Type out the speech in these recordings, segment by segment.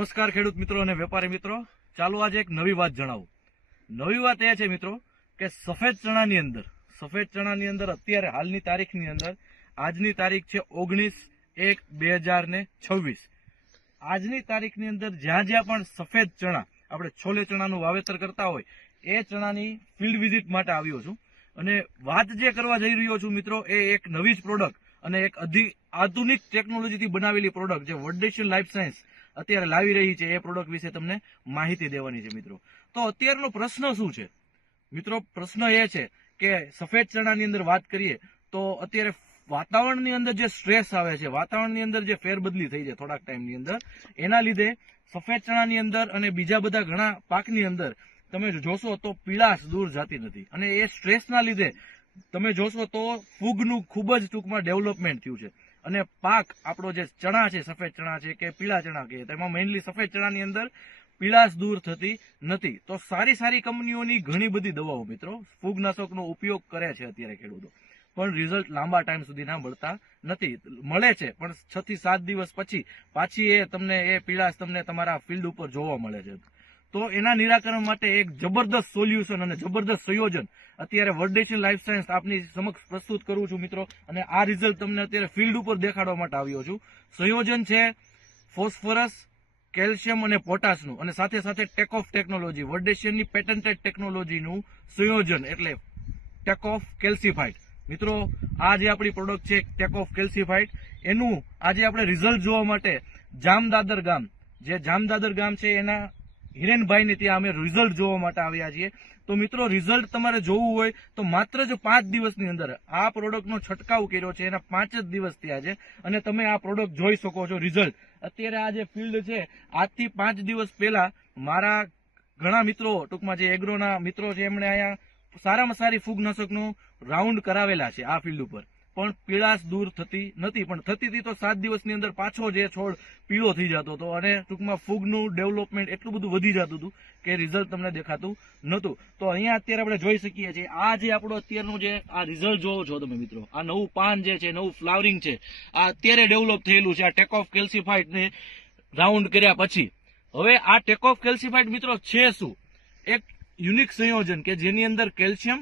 નમસ્કાર ખેડૂત મિત્રો અને વેપારી મિત્રો, ચાલો આજે એક નવી વાત જણાવું. નવી વાત એ છે મિત્રો કે સફેદ ચણાની અંદર અત્યારે હાલની તારીખની અંદર આજની તારીખ છે 19/1/2026. આજની તારીખની અંદર જ્યાં પણ સફેદ ચણા આપણે છોલે ચણાનું વાવેતર કરતા હોય એ ચણાની ફિલ્ડ વિઝિટ માટે આવ્યો છું અને વાત જે કરવા જઈ રહ્યો છું મિત્રો એ એક નવી જ પ્રોડક્ટ અને એક આધુનિક ટેકનોલોજીથી બનાવેલી પ્રોડક્ટ જે વર્લ્ડ લાઈફ સાયન્સ અત્યારે લાવી રહી છે એ પ્રોડક્ટ વિશે તમને માહિતી દેવાની છે મિત્રો. તો અત્યારનો પ્રશ્ન શું છે મિત્રો? પ્રશ્ન એ છે કે સફેદ ચણાની અંદર વાત કરીએ તો અત્યારે વાતાવરણની અંદર જે સ્ટ્રેસ આવે છે, વાતાવરણની અંદર જે ફેરબદલી થઈ છે થોડાક ટાઈમની અંદર, એના લીધે સફેદ ચણાની અંદર અને બીજા બધા ઘણા પાકની અંદર તમે જોશો તો પીળાશ દૂર જતી નથી અને એ સ્ટ્રેસના લીધે તમે જોશો તો ફૂગનું ખૂબ જ ટૂંકમાં ડેવલપમેન્ટ થયું છે અને પાક આપણો જે ચણા છે, સફેદ ચણા છે કે પીળા ચણા કહીએ, તેમાં મેઇનલી સફેદ ચણાની અંદર પીળાશ દૂર થતી નથી. તો સારી કંપનીઓની ઘણી બધી દવાઓ મિત્રો ફૂગનાશકનો ઉપયોગ કરે છે અત્યારે ખેડૂતો, પણ રિઝલ્ટ લાંબા ટાઈમ સુધી ના મળતા નથી. મળે છે પણ 6 થી 7 દિવસ પછી પાછી એ પીળાશ તમને તમારા ફિલ્ડ ઉપર જોવા મળે છે. તો એના નિરાકરણ માટે એક જબરદસ્ત સોલ્યુશન અને જબરદસ્ત સંયોજન અત્યારે વર્લ્ડ લાઈફ સાયન્સ આપની સમક્ષ પ્રસ્તુત કરું છું મિત્રો અને આ રિઝલ્ટ તમને અત્યારે ફિલ્ડ ઉપર દેખાડવા માટે આવ્યો છું. સંયોજન છે ફોસ્ફરસ, કેલ્શિયમ અને પોટાશનું અને સાથે ટેકઓફ ટેકનોલોજી, વર્લ્ડની પેટન્ટેડ ટેકનોલોજીનું સંયોજન એટલે ટેકઓફ કેલ્સીફાઇડ. મિત્રો આ જે આપણી પ્રોડક્ટ છે ટેકઓફ કેલ્સીફાઇડ, એનું આજે આપણે રિઝલ્ટ જોવા માટે જામદાદર ગામ છે એના હિરેનભાઈને ત્યાં અમે રિઝલ્ટ જોવા માટે આવ્યા છીએ. તો મિત્રો રિઝલ્ટ તમારે જોવું હોય તો માત્ર જ 5 દિવસની અંદર આ પ્રોડક્ટનો છંટકાવ કર્યો છે, એના 5 જ દિવસ થયા છે અને તમે આ પ્રોડક્ટ જોઈ શકો છો રિઝલ્ટ. અત્યારે આ જે ફિલ્ડ છે આજથી 5 દિવસ પહેલા મારા ઘણા મિત્રો, ટૂંકમાં જે એગ્રોના મિત્રો છે, એમણે અહીંયા સારામાં સારી ફૂગનાશકનો રાઉન્ડ કરાવેલા છે આ ફિલ્ડ ઉપર, પણ પીળાશ દૂર થતી નથી. પણ થતી હતી તો 7 દિવસની અંદર પાછો જે છોડ પીળો થઈ જતો હતો અને ટૂંકમાં ફૂગનું ડેવલપમેન્ટ એટલું બધું વધી જતું હતું કે રિઝલ્ટ તમને દેખાતું નહોતું. તો અહીંયા અત્યારે આપણે જોઈ શકીએ છીએ આ જે આપણું અત્યારનું જે આ રિઝલ્ટ જોવો છો તમે મિત્રો, આ નવું પાન જે છે, નવું ફ્લાવરિંગ છે, આ અત્યારે ડેવલપ થયેલું છે આ ટેકઓફ કેલ્સીફાઇડને રાઉન્ડ કર્યા પછી. હવે આ ટેકઓફ કેલ્સીફાઇડ મિત્રો છે શું? એક યુનિક સંયોજન કે જેની અંદર કેલ્શિયમ,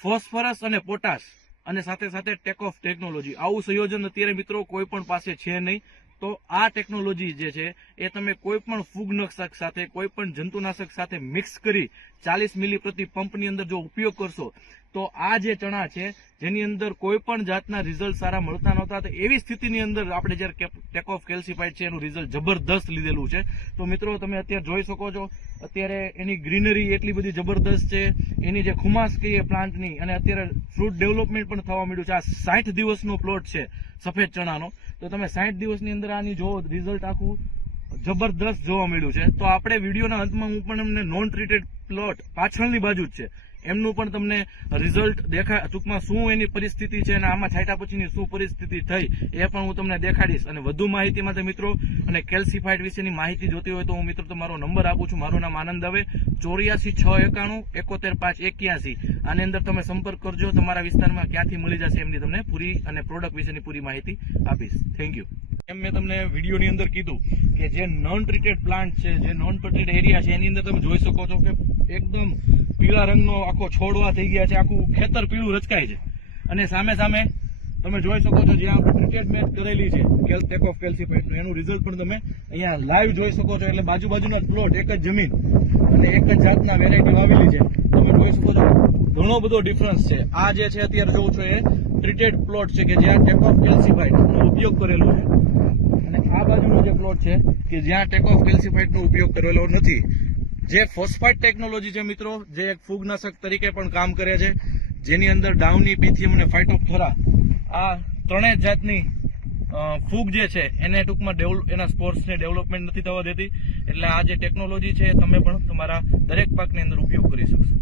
ફોસ્ફરસ અને પોટાશ અને સાથે ટેકઓફ ટેકનોલોજી, આવું સંયોજન અત્યારે મિત્રો કોઈ પણ પાસે છે નહીં. તો આ ટેકનોલોજી જે છે એ તમે કોઈ પણ ફૂગનાશક સાથે, કોઈ પણ જંતુનાશક સાથે મિક્સ કરી 40 મિલી પ્રતિ પંપની અંદર જો ઉપયોગ કરશો તો આ જે ચણા છે જેની અંદર કોઈ પણ જાતના રિઝલ્ટ સારા મળતા નહોતા, તો એવી સ્થિતિની અંદર આપણે જ્યારે ટેકઓફ કેલ્સીફાઇડ છે એનું રિઝલ્ટ જબરદસ્ત લીધેલું છે. તો મિત્રો તમે અત્યારે જોઈ શકો છો અત્યારે એની ગ્રીનરી એટલી બધી જબરદસ્ત છે, એની જે ખુમાસ કહીએ પ્લાન્ટની, અને અત્યારે ફ્રૂટ ડેવલપમેન્ટ પણ થવા માંડ્યું છે. આ 60 દિવસનો પ્લોટ છે સફેદ ચણાનો, તો તમે 60 દિવસની અંદર આની જો રિઝલ્ટ આખું જબરદસ્ત જોવા મળ્યું છે. તો આપણે વિડીયોના અંતમાં હું પણ અમને નોન ટ્રીટેડ પ્લોટ પાછળની બાજુ જ છે એમનું પણ તમને રિઝલ્ટ ટૂંકમાં શું એની પરિસ્થિતિ છે અને આમાં છાંટ્યા પછીની શું પરિસ્થિતિ થઈ એ પણ હું તમને દેખાડીશ. અને વધુ માહિતી માટે મિત્રો અને કેલ્સીફાઇડ વિશેની માહિતી જોતી હોય તો હું મિત્રો તમારો નંબર આપું છું. મારું નામ આનંદ દવે, 8461911581. આની અંદર તમે સંપર્ક કરજો. તમારા વિસ્તારમાં ક્યાંથી મળી જશે એમની તમને પૂરી અને પ્રોડક્ટ વિશેની પૂરી માહિતી આપીશ. Thank you. એમ મેં તમને વિડીયોની અંદર કીધું કે જે નોન ટ્રીટેડ પ્લાન્ટ છે, જે નોન ટ્રીટેડ એરિયા છે, એની અંદર તમે જોઈ શકો છો કે એકદમ પીળા રંગનો આખો છોડવા થઈ ગયા છે, આખું ખેતર પીળું રચકાય છે. અને સામે તમે જોઈ શકો છો જ્યાં આપણે ટ્રીટેડ મેચ કરેલી છે ટેકઓફ કેલ્સીફાઇડનું, એનું રિઝલ્ટ પણ તમે અહીંયા લાઈવ જોઈ શકો છો. એટલે બાજુના પ્લોટ, એક જ જમીન અને એક જ જાતના વેરાયટી વાવેલી છે. તમે જોઈ શકો છો ઘણો બધો ડિફરન્સ છે. આ જે છે અત્યારે જોઉં છો એ ટ્રીટેડ પ્લોટ છે કે જ્યાં ટેકઓફ કેલ્સીફાઇડનો ઉપયોગ કરેલો છે, અને આ બાજુનો જે પ્લોટ છે કે જ્યાં ટેકઓફ કેલ્સીફાઇડનો ઉપયોગ કરેલો નથી. જે ફોસ્ફાઇડ ટેકનોલોજી છે મિત્રો, જે એક ફૂગનાશક તરીકે પણ કામ કરે છે, જેની અંદર ડાઉની, પિથિયમ અને ફાઇટોપ્થોરા, આ 3 જાતની ફૂગ જે છે એને ટૂંકમાં એના સ્પોર્સને ડેવલપમેન્ટ નથી થવા દેતી. એટલે આ જે ટેકનોલોજી છે તમે પણ તમારા દરેક પાકની અંદર ઉપયોગ કરી શકશો.